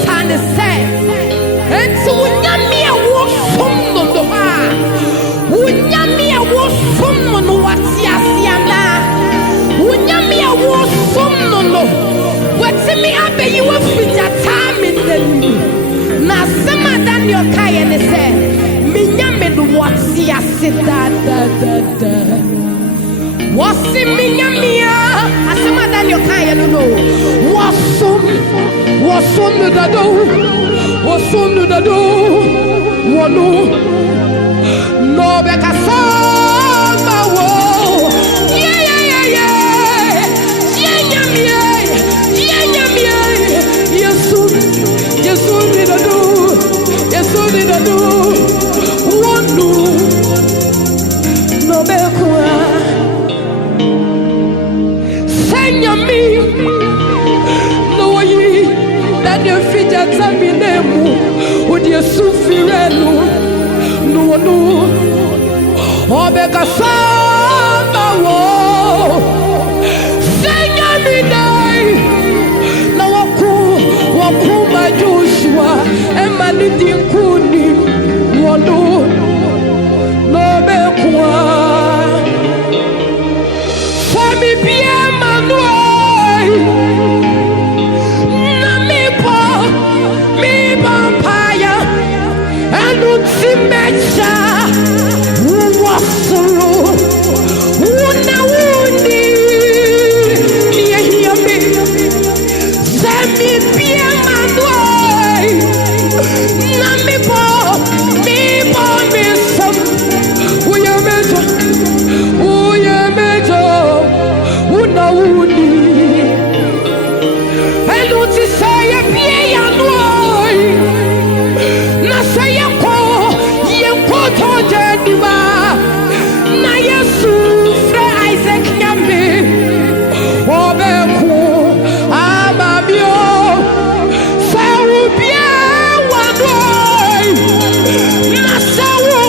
and say, and so Yamia was from the bar. Yamia was from the what's Yasiana. Yamia was from the what's me up, you will fit a time in the now some than your kind say, Minyamin what's Yasida. What's in Minyamia? As some than your kind know. What's on the door? What's on the door? One no better samba wo. Yeah. Yes, did I do? Yes, did I do? One no better. Me, no ye that your feet at Sabinemu would you suffereno? No, or Becca Samba, sing me die. Now, Waku, my Joshua, and my little Kuni, no Becqua. For me, Pierre Manuel. Me vampire and don't see mecha who was solo who now hear me send me Pierre Manuel me some who you major who now and don't say a Pierre na say a call you put on Jennifer na Yesu fra Isaac Yambi Obeku Amabio Sawu Pierre Wadoi na Sawu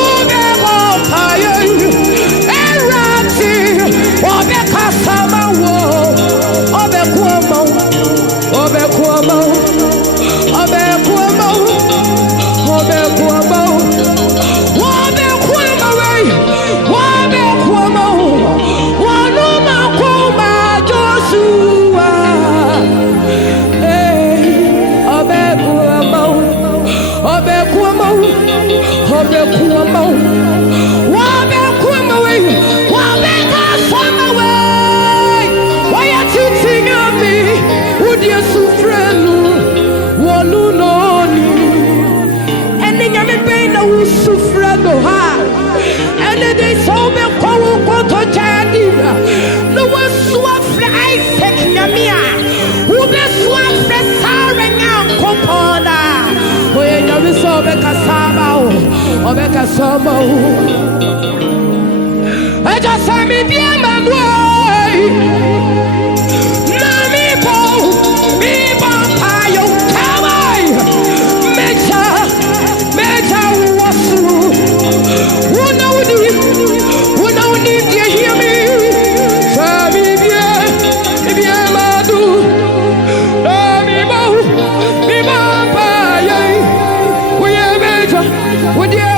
Ubebo Paye Erati Obeka Samawo Obeku Obeka Samba, I just saw me be a man. Me vampire, cowboy, Mecha, was who know need you hear me? Sabi be a madu, me vampire, we are Mecha, would you?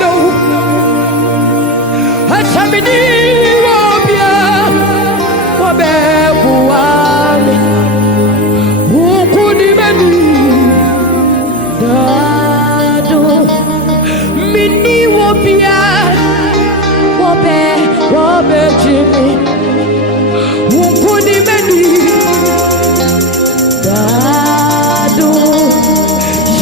no. Asamini wobia wabebuami ukuni meni dado mini wobia wabe jimi ukuni meni dado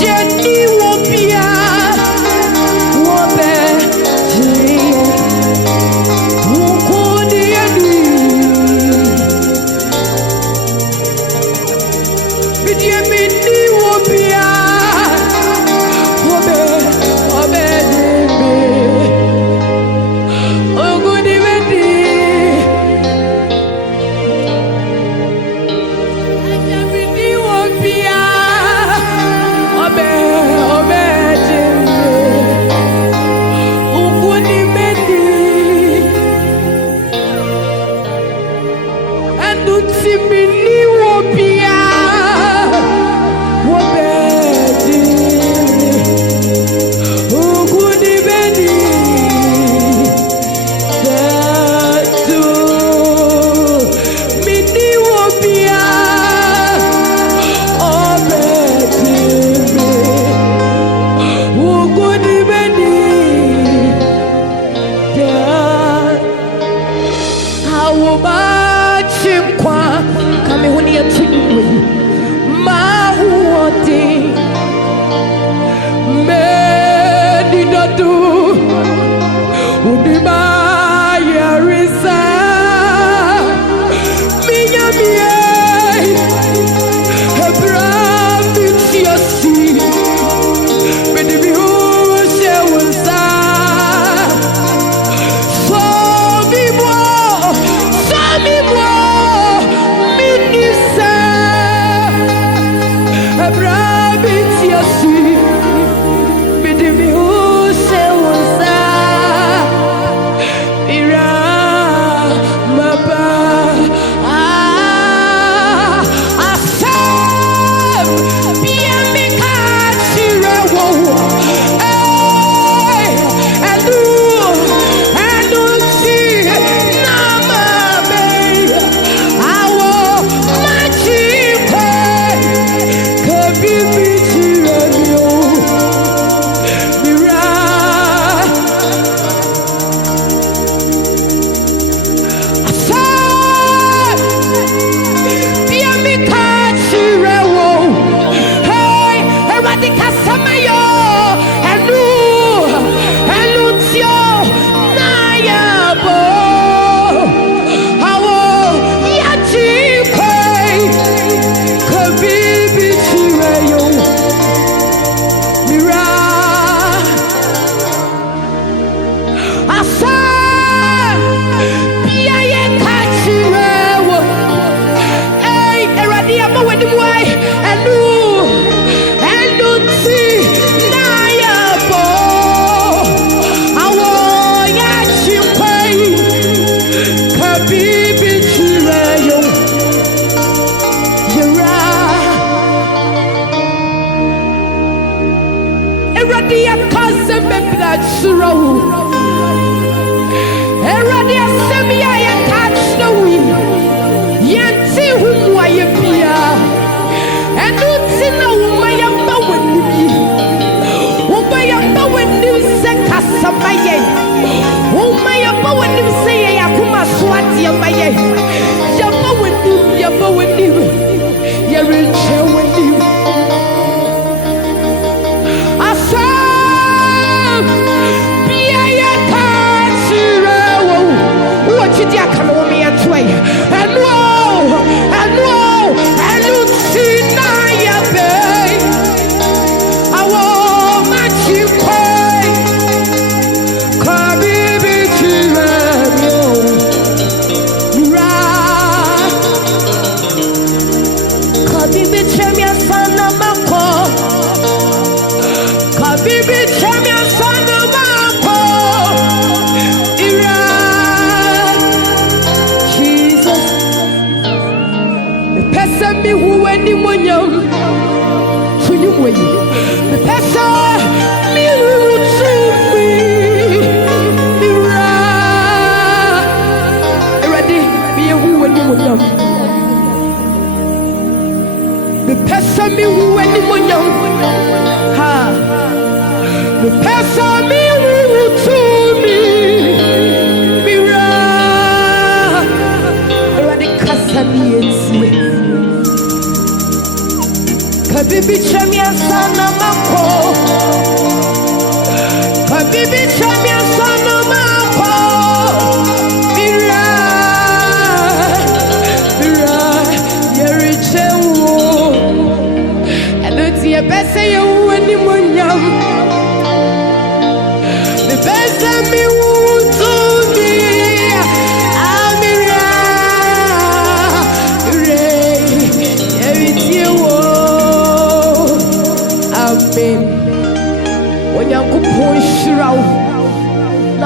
jeni wobia wabe jimi ukuni meni bidia mini wobia wabe jimi ukuni meni ajamini wobia wabe jimi ukuni meni and utimini wobia wabe jimi ukuni meni dadu mini wobia wabe jimi ukuni meni dadu Hawabachimkwa kami huni ya tiwe mahuote medidadu udima yarisa minyamie hebra mitiosi medibihushe wunsa Samimo, minisa, abrabitiasi, bidimiuse wonsa, ira maba, asam, biamika chirewo, elu chi, nama awo machi kwe, kabibi chirewo, mira, asam, biamika chirewo, hey, eradika samayo, elu tio, nayabo, awo yachi kwe, kabibi chirewo, mira, asa, biaye kachirewo, hey, eradia mawedimwai, elu ti, nayabo, awo yachi kwe, kabibi chirewo, yera, eradia kaze mebla chiro,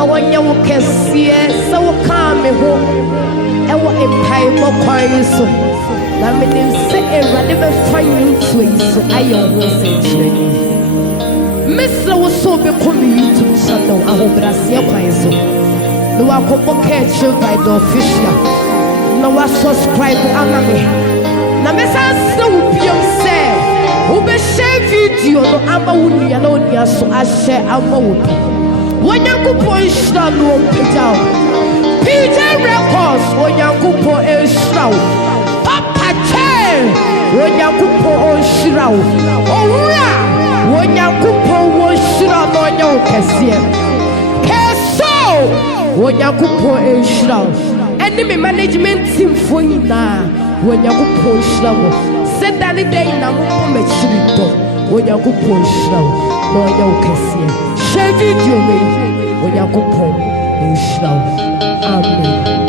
na wanya wo kɛseɛ sɛ wo kaa me ho ɛwɔ mpaebɔ kwan yi so na menim sɛ Awurade bɛfa nnwontoɔ yi so ayɛ wo ho nsɛnkyerɛnne mesrɛ wo sɛ wobɛkɔ me YouTube channel ahobraseɛ kwan so na wakɔbɔ Kaakyire Vida official na wasubscribe ama me na mesan sɛ wo biom sɛ wobɛhyɛ video no ama wo nua na wo nua so ahyɛ ama wo bi Onyankopɔn nhyira no ɔmpagya wo PJ Records Onyankopɔn nhyira wo Papa Chair Onyankopɔn ɔnhyira wo owura Onyankopɔn wɔnhyira no ɔnyɛ wo kɛseɛ kɛso Onyankopɔn nhyira wo ɛne me management team fo nyinaa Onyankopɔn nhyira wo sɛ dane dɛ nyinaa mopɔ m'akyiri dɔ Onyankopɔn nhyira wo na ɔnyɛ wo kɛseɛ hyɛ video no yi Onyankopɔn nhyira wo amen